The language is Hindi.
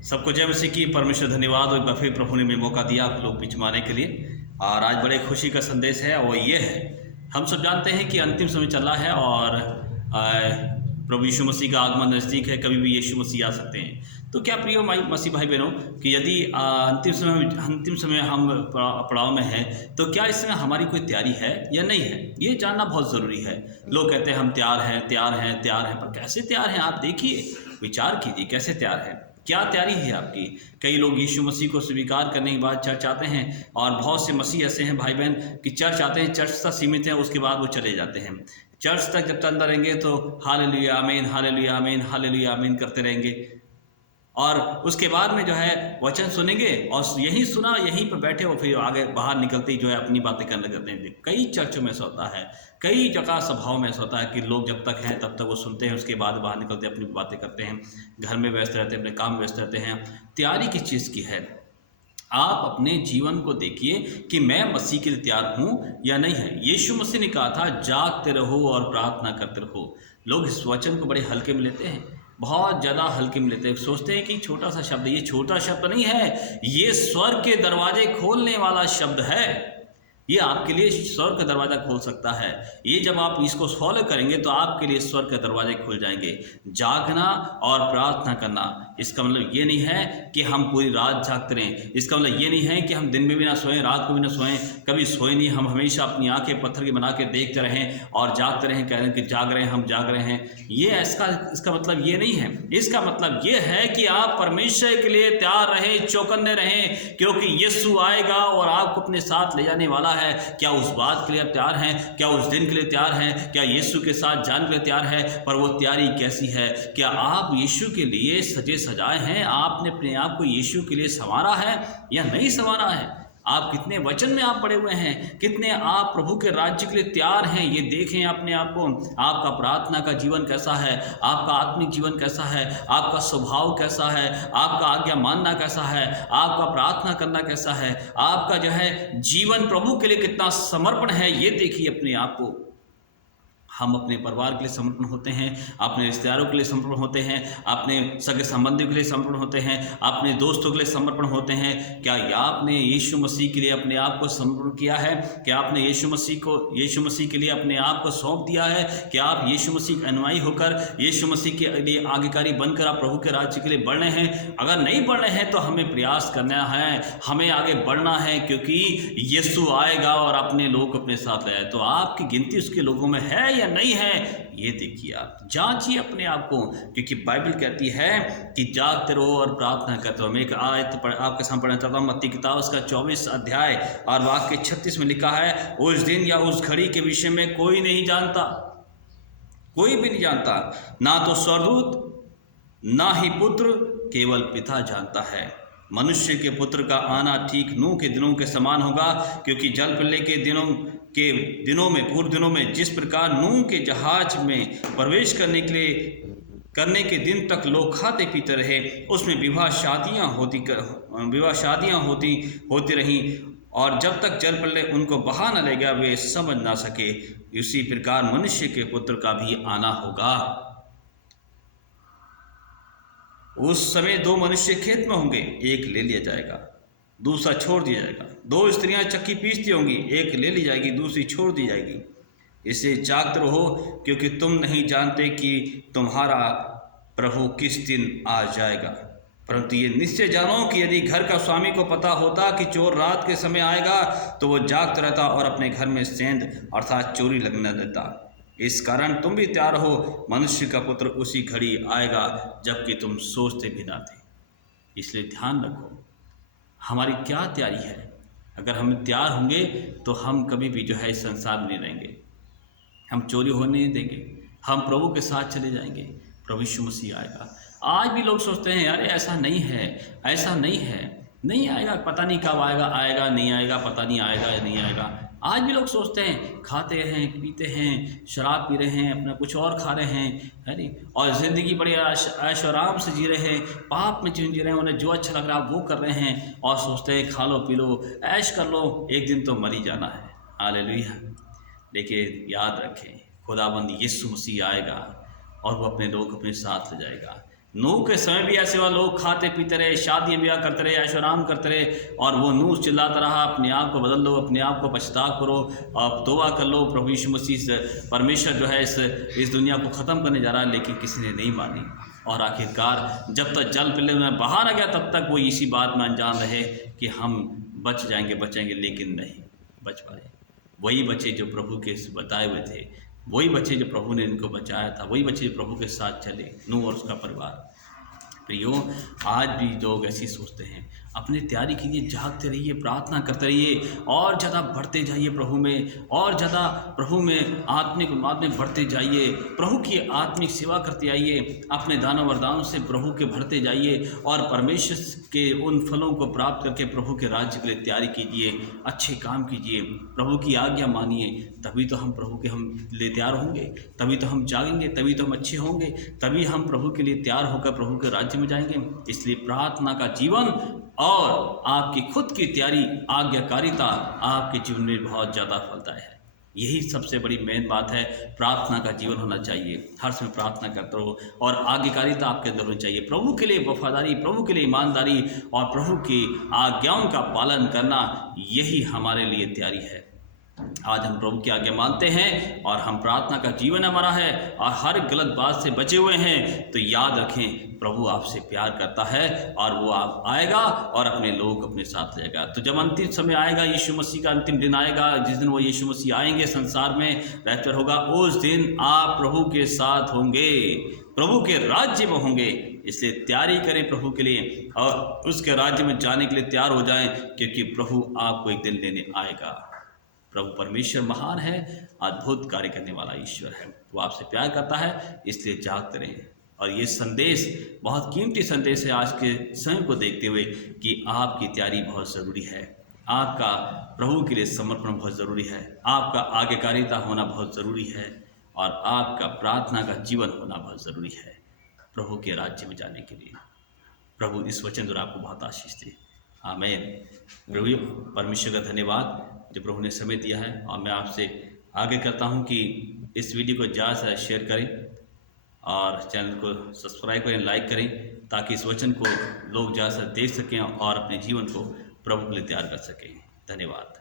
सबको जय मसीह की। परमेश्वर धन्यवाद। और एक बार फिर प्रभु ने हमें मौका दिया आप लोग बीच में आने के लिए। और आज बड़े खुशी का संदेश है, वो ये है, हम सब जानते हैं कि अंतिम समय चल रहा है और प्रभु यीशु मसीह का आगमन नज़दीक है। कभी भी यीशु मसीह आ सकते हैं। तो क्या प्रिय मसीह भाई बहनों, कि यदि अंतिम समय हम पड़ाव में हैं, तो क्या इसमें हमारी कोई तैयारी है या नहीं है, ये जानना बहुत ज़रूरी है। लोग कहते हैं हम तैयार हैं, तैयार हैं, तैयार हैं, पर कैसे तैयार हैं? आप देखिए, विचार कीजिए, कैसे तैयार हैं, क्या तैयारी है आपकी। कई लोग यीशु मसीह को स्वीकार करने के बाद चर्च आते हैं, और बहुत से मसीह ऐसे हैं भाई बहन कि चर्च आते हैं, चर्च तक सीमित है, उसके बाद वो चले जाते हैं। चर्च तक जब तक अंदर रहेंगे तो हालेलुया आमीन, हालेलुया आमीन, हालेलुया आमीन करते रहेंगे, और उसके बाद में जो है वचन सुनेंगे, और यही सुना, यहीं पर बैठे वो फिर आगे बाहर निकलते ही जो है अपनी बातें करने लगते हैं। कई चर्चों में ऐसा होता है, कई जगह सभाओं में ऐसा होता है कि लोग जब तक हैं तब तक वो सुनते हैं, उसके बाद बाहर निकलते अपनी बातें करते हैं, घर में व्यस्त रहते हैं, अपने काम में व्यस्त रहते हैं। तैयारी किस चीज़ की है? आप अपने जीवन को देखिए कि मैं मसीह के लिए तैयार हूँ या नहीं है। यीशु मसीह ने कहा था, जागते रहो और प्रार्थना करते रहो। लोग इस वचन को बड़े हल्के में लेते हैं, बहुत ज़्यादा हल्के में लेते हैं, सोचते हैं कि छोटा सा शब्द। ये छोटा शब्द नहीं है, ये स्वर्ग के दरवाजे खोलने वाला शब्द है। ये आपके लिए स्वर्ग का दरवाज़ा खोल सकता है। ये जब आप इसको फॉलो करेंगे तो आपके लिए स्वर्ग के दरवाजे खुल जाएंगे। जागना और प्रार्थना करना, इसका मतलब ये नहीं है कि हम पूरी रात जागते रहें। इसका मतलब ये नहीं है कि हम दिन में भी ना सोएं, रात को भी ना सोएं, कभी सोए नहीं। हम हमेशा अपनी आंखें पत्थर की बना के देखते रहें और जागते रहें, कह रहे हैं कि जाग रहे हैं, हम जाग रहे हैं। ये इसका मतलब ये नहीं है। इसका मतलब ये है कि आप परमेश्वर के लिए तैयार रहें, चौकन्ने रहें, क्योंकि यीशु आएगा और आपको अपने साथ ले जाने वाला है। क्या उस बात के लिए आप तैयार हैं? क्या उस दिन के लिए तैयार हैं? क्या यीशु के साथ जाने के लिए तैयार है? पर वो तैयारी कैसी है? क्या आप यीशु के लिए सजे सजाए हैं? आपने अपने आप को यीशु के लिए संवारा है या नहीं संवारा है? आप कितने वचन में आप पड़े हुए हैं, कितने आप प्रभु के राज्य के लिए तैयार हैं, ये देखें अपने आप को। आपका प्रार्थना का जीवन कैसा है? आपका आत्मिक जीवन कैसा है? आपका स्वभाव कैसा है? आपका आज्ञा मानना कैसा है? आपका प्रार्थना करना कैसा है? आपका जो है जीवन प्रभु के लिए कितना समर्पण है, ये देखिए अपने आप को। हम अपने परिवार के लिए समर्पण होते हैं, अपने रिश्तेदारों के लिए समर्पण होते हैं, अपने सगे संबंधियों के लिए समर्पण होते हैं, अपने दोस्तों के लिए समर्पण होते हैं। क्या आपने यीशु मसीह के लिए अपने आप को समर्पण किया है? क्या आपने यीशु मसीह के लिए अपने आप को सौंप दिया है? क्या आप यीशु मसीह के अनुयायी होकर, यीशु मसीह के लिए आज्ञाकारी बनकर आप प्रभु के राज्य के लिए बढ़ रहे हैं? अगर नहीं बढ़ रहे हैं तो हमें प्रयास करना है, हमें आगे बढ़ना है, क्योंकि यीशु आएगा और अपने लोग अपने साथ ले आए। तो आपकी गिनती उसके लोगों में है या नहीं है, ये देखिए, आप जांचिए अपने आप को, क्योंकि बाइबल कहती है कि जागते रहो और प्रार्थना करते रहो। मैं एक आयत आपके सामने पढ़ना चाहता हूँ, मत्ती किताब उसका 24 अध्याय और वाक्य 36 में लिखा है, उस दिन या उस घड़ी के विषय में कोई नहीं जानता, कोई भी नहीं जानता, ना तो स्वर्गदूत ना ही पुत्र, केवल पिता जानता है। मनुष्य के पुत्र का आना ठीक नूह के दिनों के समान होगा, क्योंकि जल प्रलय के दिनों में पूर्व दिनों में जिस प्रकार नूह के जहाज में प्रवेश करने के दिन तक लोग खाते पीते रहे, उसमें विवाह शादियां होती रहीं, और जब तक जल प्रलय उनको बहा न ले गया वे समझ ना सके, उसी प्रकार मनुष्य के पुत्र का भी आना होगा। उस समय दो मनुष्य खेत में होंगे, एक ले लिया जाएगा, दूसरा छोड़ दिया जाएगा। दो स्त्रियां चक्की पीसती होंगी, एक ले ली जाएगी, दूसरी छोड़ दी जाएगी। इसे जागते रहो, क्योंकि तुम नहीं जानते कि तुम्हारा प्रभु किस दिन आ जाएगा। परंतु ये निश्चय जानो कि यदि घर का स्वामी को पता होता कि चोर रात के समय आएगा, तो वो जागता रहता और अपने घर में सेंध अर्थात चोरी लगने देता। इस कारण तुम भी तैयार हो, मनुष्य का पुत्र उसी घड़ी आएगा जबकि तुम सोचते भी ना थे। इसलिए ध्यान रखो, हमारी क्या तैयारी है। अगर हम तैयार होंगे तो हम कभी भी जो है इस संसार में नहीं रहेंगे, हम चोरी होने नहीं देंगे, हम प्रभु के साथ चले जाएंगे। प्रभु यीशु मसीह आएगा। आज भी लोग सोचते हैं, अरे ऐसा नहीं है, ऐसा नहीं है, नहीं आएगा, पता नहीं कब आएगा, आएगा नहीं आएगा, पता नहीं आएगा या नहीं आएगा। आज भी लोग सोचते हैं, खाते हैं, पीते हैं, शराब पी रहे हैं, अपना कुछ और खा रहे हैं, है नहीं, और ज़िंदगी बड़ी ऐश आराम से जी रहे हैं, पाप में जी रहे हैं, उन्हें जो अच्छा लग रहा है वो कर रहे हैं, और सोचते हैं खा लो पी लो ऐश कर लो, एक दिन तो मर ही जाना है। हालेलुया। लेकिन याद रखें, खुदाबंद यीशु मसीह आएगा और वो अपने लोग अपने साथ ले जाएगा। नूह के समय भी ऐसे हुआ, लोग खाते पीते रहे, शादियाँ ब्याह करते रहे, ऐशो आराम करते रहे, और वो नूह चिल्लाता रहा, अपने आप को बदल लो, अपने आप को पछतावा करो, आप तौबा कर लो, प्रभु यीशु मसीह से परमेश्वर जो है इस दुनिया को ख़त्म करने जा रहा है। लेकिन किसी ने नहीं मानी, और आखिरकार जब तक जल पिले में बहा न गया तब तक वो इसी बात में अनजान रहे कि हम बच जाएंगे, बचेंगे, लेकिन नहीं बच पाए। वही बच्चे जो प्रभु के बताए हुए थे, वही बच्चे जो प्रभु ने इनको बचाया था, वही बच्चे जो प्रभु के साथ चले, नूह और उसका परिवार। प्रियो, आज भी लोग ऐसी सोचते हैं। अपनी तैयारी कीजिए, जागते रहिए, प्रार्थना करते रहिए, और ज़्यादा बढ़ते जाइए प्रभु में, और ज़्यादा प्रभु में आत्मिक उन्माद में बढ़ते जाइए, प्रभु की आत्मिक सेवा करते आइए, अपने दानों वरदानों से प्रभु के भरते जाइए, और परमेश्वर के उन फलों को प्राप्त करके प्रभु के राज्य के लिए तैयारी कीजिए, अच्छे काम कीजिए, प्रभु की आज्ञा मानिए। तभी तो हम प्रभु के हम लिए तैयार होंगे, तभी तो हम जागेंगे, तभी तो हम अच्छे होंगे, तभी हम प्रभु के लिए तैयार होकर प्रभु के राज्य में जाएंगे। इसलिए प्रार्थना का जीवन और आपकी खुद की तैयारी, आज्ञाकारिता आपके जीवन में बहुत ज़्यादा फलदायक है। यही सबसे बड़ी मेन बात है। प्रार्थना का जीवन होना चाहिए, हर समय प्रार्थना करते रहो, और आज्ञाकारिता आपके अंदर होनी चाहिए। प्रभु के लिए वफादारी, प्रभु के लिए ईमानदारी, और प्रभु की आज्ञाओं का पालन करना, यही हमारे लिए तैयारी है। आज हम प्रभु की आज्ञा मानते हैं, और हम प्रार्थना का जीवन हमारा है, और हर गलत बात से बचे हुए हैं, तो याद रखें प्रभु आपसे प्यार करता है, और वो आप आएगा और अपने लोग अपने साथ लेगा। तो जब अंतिम समय आएगा, यीशु मसीह का अंतिम दिन आएगा, जिस दिन वो यीशु मसीह आएंगे, संसार में रैप्चर होगा, उस दिन आप प्रभु के साथ होंगे, प्रभु के राज्य में होंगे। इसलिए तैयारी करें प्रभु के लिए, और उसके राज्य में जाने के लिए तैयार हो जाएं, क्योंकि प्रभु आपको एक दिन लेने आएगा। प्रभु परमेश्वर महान है, अद्भुत कार्य करने वाला ईश्वर है, वो आपसे प्यार करता है। इसलिए जागते रहें। और ये संदेश बहुत कीमती संदेश है आज के समय को देखते हुए, कि आपकी तैयारी बहुत ज़रूरी है, आपका प्रभु के लिए समर्पण बहुत ज़रूरी है, आपका आज्ञाकारिता होना बहुत ज़रूरी है, और आपका प्रार्थना का जीवन होना बहुत ज़रूरी है प्रभु के राज्य में जाने के लिए। प्रभु इस वचन द्वारा आपको बहुत आशीष दे। आमीन। प्रभु परमेश्वर का धन्यवाद जो प्रभु ने समय दिया है, और मैं आपसे आगे करता हूं कि इस वीडियो को ज़्यादा से शेयर करें, और चैनल को सब्सक्राइब करें, लाइक करें, ताकि इस वचन को लोग ज़्यादा से देख सकें और अपने जीवन को प्रभु के लिए तैयार कर सकें। धन्यवाद।